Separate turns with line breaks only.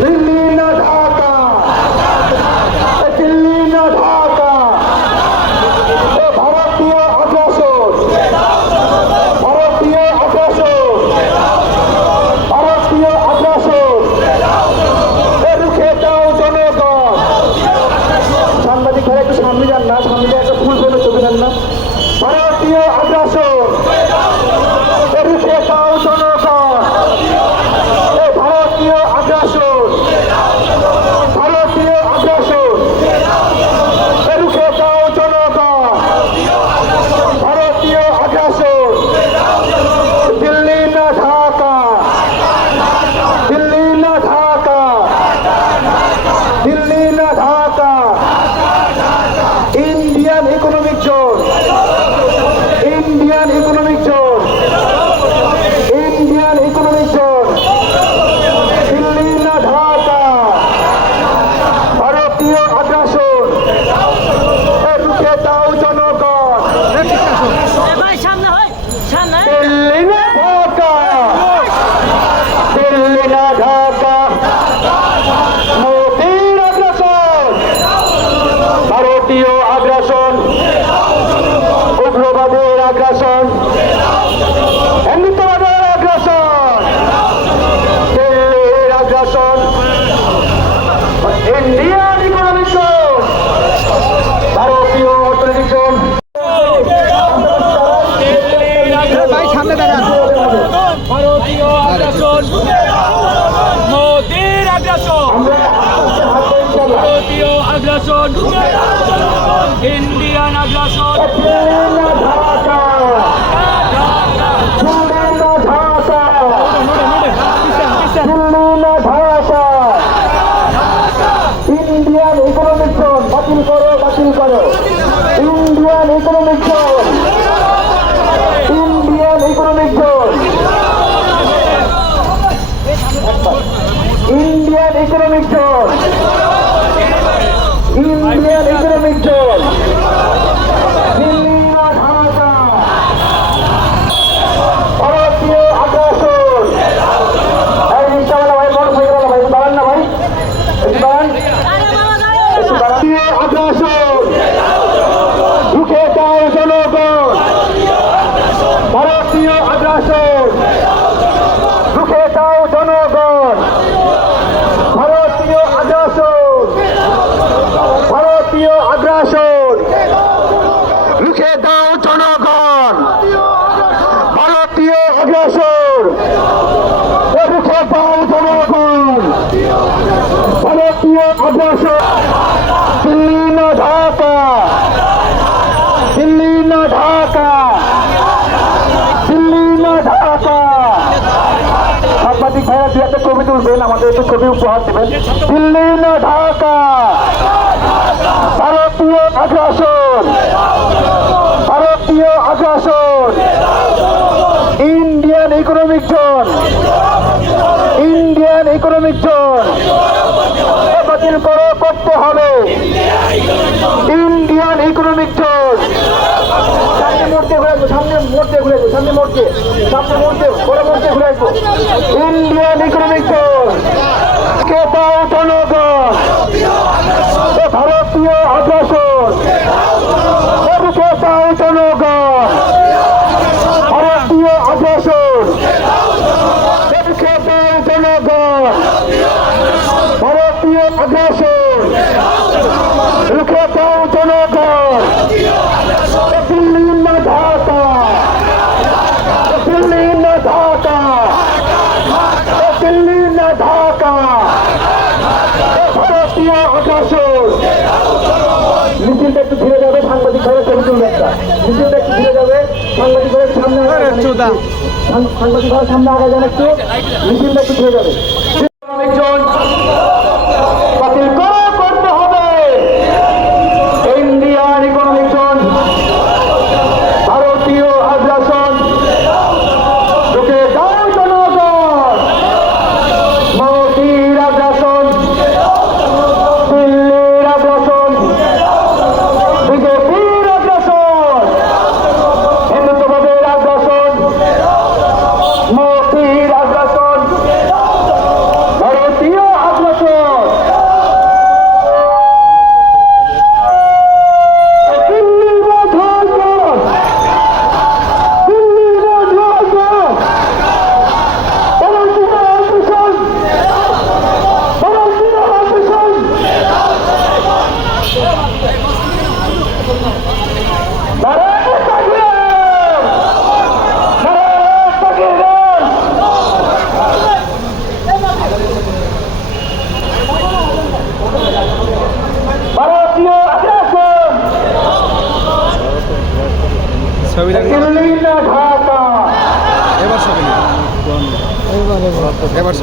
দিল্লি না ঢাকা দিল্লি না ঢাকা ভারতীয় আগ্রাসন। ভারতীয় আগ্রাসন। ভারতীয় এ রুখে দাও জনগণ। সাংবাদিক ভাই একটু সামনে যান না, সামনে একটা ফুল ফেলে ছবি নেন না। ভারতীয় আগ্রাসন এ রুখে দাও জনগণ এ ভারতীয় আগ্রাসন ভারতীয় আগ্রাসন এ রুখে দাও জনগণ ভারতীয় আগ্রাসন দিল্লি না ঢাকা দিল্লি না ঢাকা দিল্লি না Dhaka Indian economic zone Indian economic zone Indian economic zone Delhi না ঢাকা ভারতীয় আগ্রাসন এ রুখে দাও জনগণ
ভাই সামনে হয় সামনে
দিল্লি না ঢাকা দিল্লি না ঢাকা মোদির আগ্রাসন ভারতীয় আগ্রাসন উগ্রবাদের আগ্রাসন হিন্দুত্ববাদের আগ্রাসন দিল্লির আগ্রাসন ইন্ডিয়ান ইকোনমিক জোন ভারতীয় অর্থনৈতিক জোন
ভারতীয় আগ্রাসন মোদির আগ্রাসন ভারতীয় আগ্রাসন। ইন্ডিয়ান আগ্রাসন।
ইন্ডিয়ান ইকোনমিক জোন বাতিল করো বাতিল করো Indian economic zone Indian economic zone Indian economic zone Indian economic zone Delhi না ঢাকা ভারতীয় আগ্রাসন এই রিক্সাওয়ালা ভাই বড় হয়ে গেল ভাই দাঁড়ান না ভাই একটু দাঁড়ান
আরে বাবা দাঁড়াও
একটু ভারতীয় আগ্রাসন রুখে দাও জনগণ। ভারতীয় আগ্রাসন ভারতীয় আগ্রাসন ভারতীয় আগ্রাসন জনগণ ভারতীয় আগ্রাসন রুখে দাও জনগণ ভারতীয় আগ্রাসন দিল্লি না ঢাকা দিল্লি না ঢাকা দিল্লি না ঢাকা সাংবাদিক ভাইরা দু একটা তুলবেন আমাদের একটু ছবি উপহার দেবেন। দিল্লি না ঢাকা? ভারতীয় আগ্রাসন। ভারতীয় আগ্রাসন। Indian economic zone. Indian economic zone. বাতিল করো, করতে হবে। Indian economic zone. সামনে মোড়তে ঘুরে সামনে মোড়তে ঘুরে সামনে মোড়তে সামনে মোড়তে বড় মোড়তে ঘুরে ইন্ডিয়ান ইকোনমিক জোন। কে দাও জনগণ এ ভারতীয় আগ্রাসন এ রুখে দাও জনগণ ভারতীয় আগ্রাসন এ রুখে দাও জনগণ ভারতীয় আগ্রাসন রুখে দাও জনগণ এ দিল্লি না ঢাকা এ দিল্লি না ঢাকা এ দিল্লি না ঢাকা এ ভারতীয় আগ্রাসন মিছিলটা একটু ধীরে যাবে সাংবাদিক ভাইয়ের ছবি তুলবে একটা মিছিলটা একটু ধীরে যাবে। সাংবাদিক সামনে আগায় যান একটু। সাং- সাংবাদিক ভাইয়ের সামনে আগায় যান একটু মিছিলটা একটু ধীরে যাবে। এবার